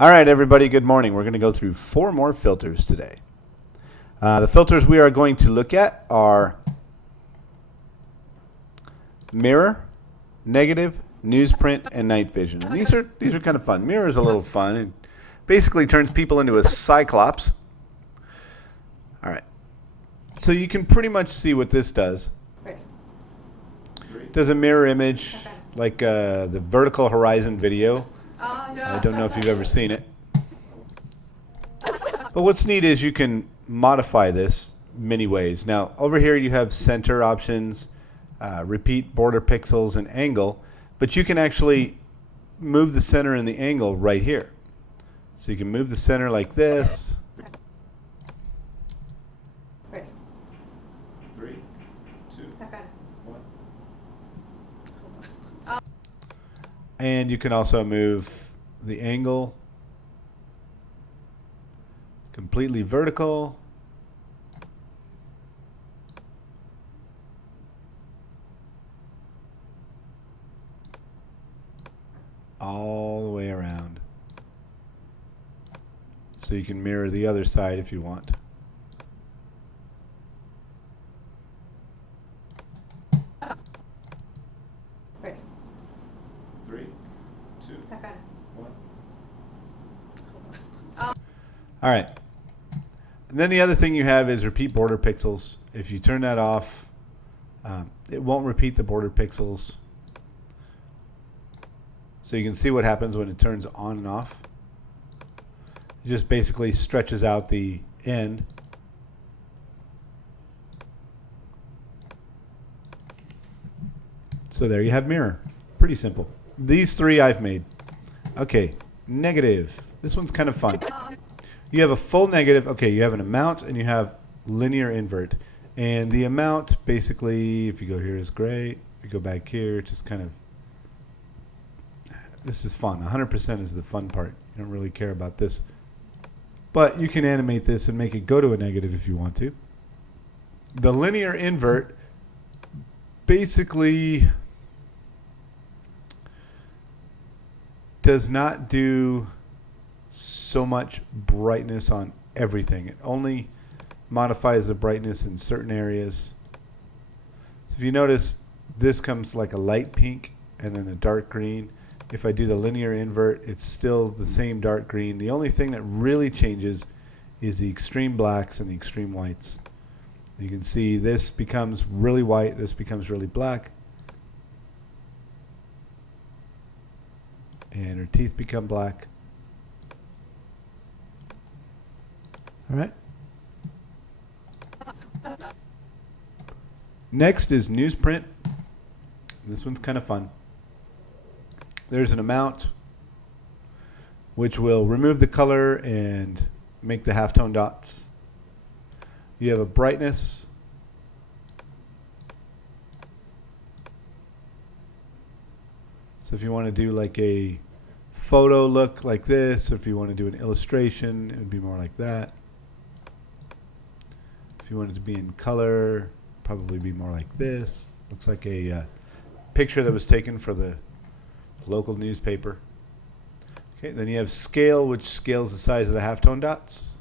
All right, everybody, good morning. We're going to go through 4 more filters today. The filters we are going to look at are mirror, negative, newsprint, and night vision. And these are kind of fun. Mirror is a little fun. It basically turns people into a cyclops. All right. So you can pretty much see what this does. It does a mirror image like the vertical horizon video. I don't know if you've ever seen it. But what's neat is you can modify this many ways. Now, over here you have center options, repeat border pixels, and angle. But you can actually move the center and the angle right here. So you can move the center like this. Ready. 3, 2, 1. And you can also move the angle completely vertical. All the way around. So you can mirror the other side if you want. Ready. 3, 2, I've got it. 1. All right. And then the other thing you have is repeat border pixels. If you turn that off, it won't repeat the border pixels. So you can see what happens when it turns on and off. It just basically stretches out the end. So there you have mirror. Pretty simple. These 3 I've made. Okay, negative. This one's kind of fun. You have a full negative. Okay, you have an amount and you have linear invert. And the amount basically, if you go here, is gray. If you go back here, just kind of, this is fun. 100% is the fun part. You don't really care about this. But you can animate this and make it go to a negative if you want to. The linear invert basically does not do so much brightness on everything. It only modifies the brightness in certain areas. So if you notice, this comes like a light pink and then a dark green. If I do the linear invert, it's still the same dark green. The only thing that really changes is the extreme blacks and the extreme whites. You can see this becomes really white, this becomes really black. And her teeth become black. All right. Next is newsprint. This one's kind of fun. There's an amount which will remove the color and make the halftone dots. You have a brightness. So if you want to do like a photo look like this, or if you want to do an illustration, it would be more like that. If you want it to be in color, probably be more like this. Looks like a picture that was taken for the local newspaper. Okay, then you have scale, which scales the size of the halftone dots.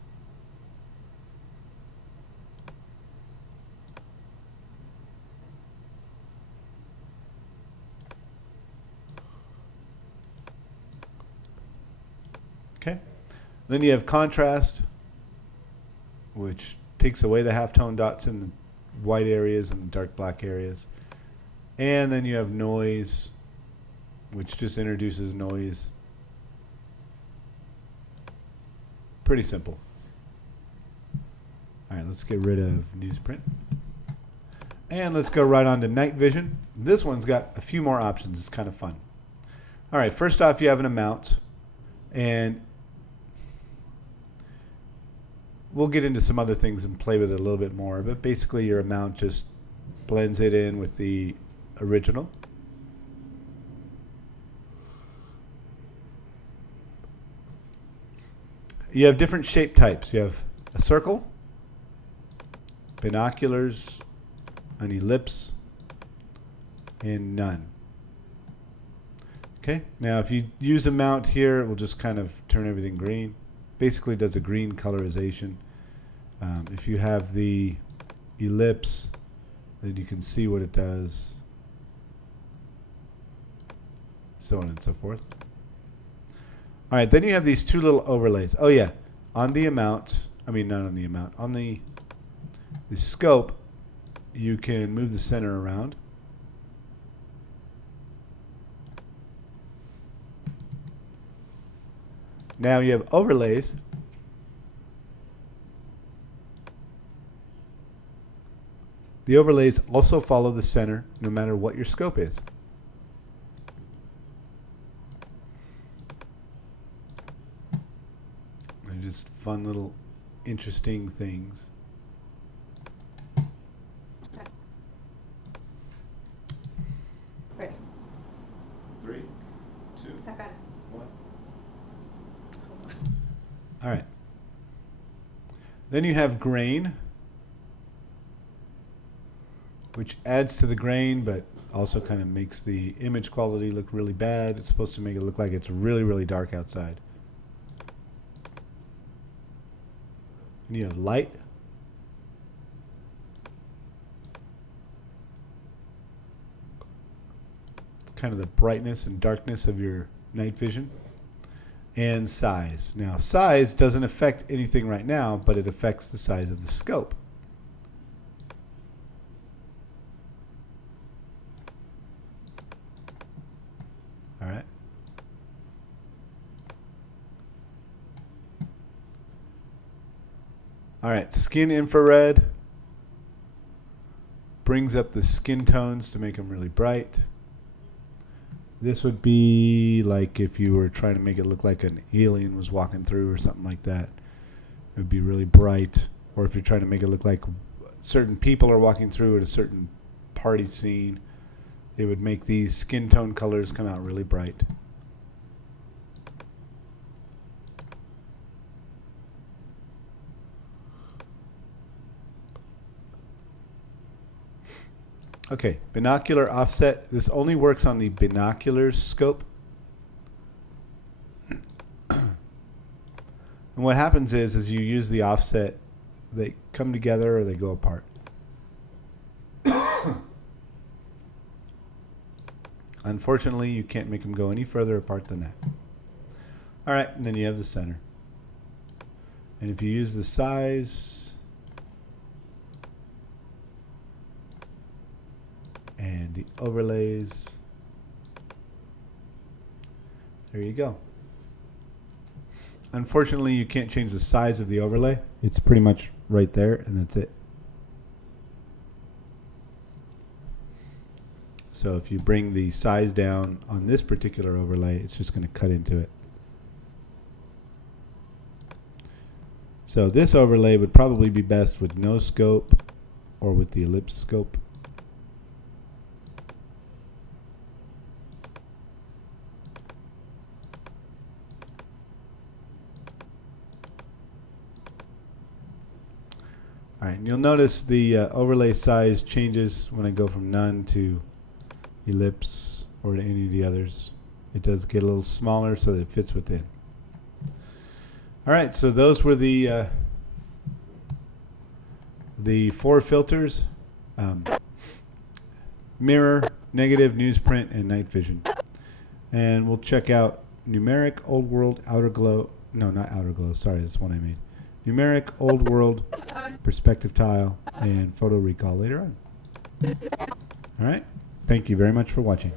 Okay, then you have contrast, which takes away the halftone dots in the white areas and the dark black areas. And then you have noise, which just introduces noise. Pretty simple. All right, let's get rid of newsprint. And let's go right on to night vision. This one's got a few more options. It's kind of fun. All right, first off, you have an amount. And we'll get into some other things and play with it a little bit more. But basically, your amount just blends it in with the original. You have different shape types. You have a circle, binoculars, an ellipse, and none. Okay, now if you use a mount here, it will just kind of turn everything green. Basically does a green colorization. If you have the ellipse, then you can see what it does, so on and so forth. All right, then you have these two little overlays. Oh yeah, on the amount, I mean not on the amount, on the scope, you can move the center around. Now you have overlays. The overlays also follow the center no matter what your scope is. They're just fun little interesting things. Ready. 3, 2, I've got it. 1. All right. Then you have grain, which adds to the grain, but also kind of makes the image quality look really bad. It's supposed to make it look like it's really, really dark outside. And you have light. It's kind of the brightness and darkness of your night vision. And size. Now, size doesn't affect anything right now, but it affects the size of the scope. All right. All right, skin infrared brings up the skin tones to make them really bright. This would be like if you were trying to make it look like an alien was walking through or something like that. It would be really bright. Or if you're trying to make it look like certain people are walking through at a certain party scene, it would make these skin tone colors come out really bright. Okay, binocular offset. This only works on the binoculars scope. And what happens is, as you use the offset, they come together or they go apart. Unfortunately, you can't make them go any further apart than that. All right, and then you have the center. And if you use the size and the overlays, there you go. Unfortunately, you can't change the size of the overlay. It's pretty much right there, and that's it. So if you bring the size down on this particular overlay, it's just going to cut into it. So this overlay would probably be best with no scope or with the ellipse scope. All right, and you'll notice the overlay size changes when I go from none to ellipse or to any of the others. It does get a little smaller so that it fits within. All right, so those were the 4 filters: mirror, negative, newsprint, and night vision. And we'll check out numeric, old world, outer glow. No, not outer glow. Sorry, that's one I made. Numeric, old world, perspective tile, and photo recall later on. All right. Thank you very much for watching.